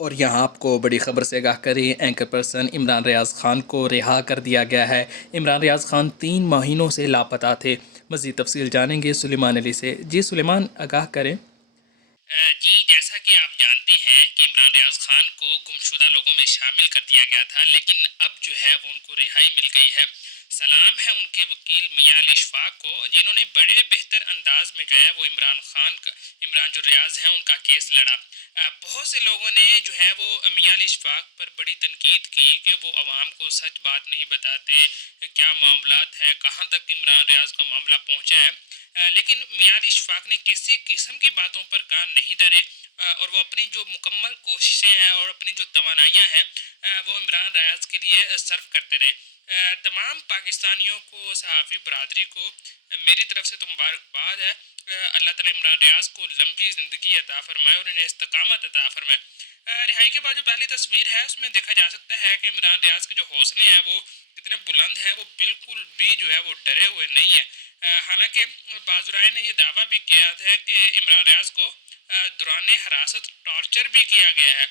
اور یہاں آپ کو بڑی خبر سے آگاہ کریں، اینکر پرسن عمران ریاض خان کو رہا کر دیا گیا ہے۔ عمران ریاض خان 3 مہینوں سے لاپتہ تھے۔ مزید تفصیل جانیں گے سلیمان علی سے۔ جی سلیمان، آگاہ کریں۔ جی، جیسا کہ آپ جانتے ہیں کہ عمران ریاض خان کو گمشدہ لوگوں میں شامل کر دیا گیا تھا، لیکن اب جو ہے وہ ان کو رہائی مل گئی ہے۔ سلام ہے ان کے وکیل میاں علی اشفاق کو، جنہوں نے بڑے بہتر انداز میں جو ہے وہ عمران جو ریاض ہیں ان کا کیس لڑا۔ بہت سے لوگوں نے جو ہے وہ میاں علی اشفاق پر بڑی تنقید کی کہ وہ عوام کو سچ بات نہیں بتاتے، کیا معاملات ہے، کہاں تک عمران ریاض کا معاملہ پہنچا ہے۔ لیکن میاں علی اشفاق نے کسی قسم کی باتوں پر کان نہیں دھرے، اور وہ اپنی جو مکمل کوششیں ہیں اور اپنی جو توانائیاں ہیں وہ عمران ریاض کے لیے صرف کرتے رہے۔ تمام پاکستانیوں کو، صحافی برادری کو میری طرف سے تو مبارکباد ہے۔ اللہ تعالیٰ عمران ریاض کو لمبی زندگی عطا فرمائے اور انہیں استقامت عطا فرمائے۔ رہائی کے بعد جو پہلی تصویر ہے اس میں دیکھا جا سکتا ہے کہ عمران ریاض کے جو حوصلے ہیں وہ کتنے بلند ہیں، وہ بالکل بھی جو ہے وہ ڈرے ہوئے نہیں ہیں۔ حالانکہ بعض رائے نے یہ دعویٰ بھی کیا ہے کہ عمران ریاض کو دوران حراست ٹارچر بھی کیا گیا ہے۔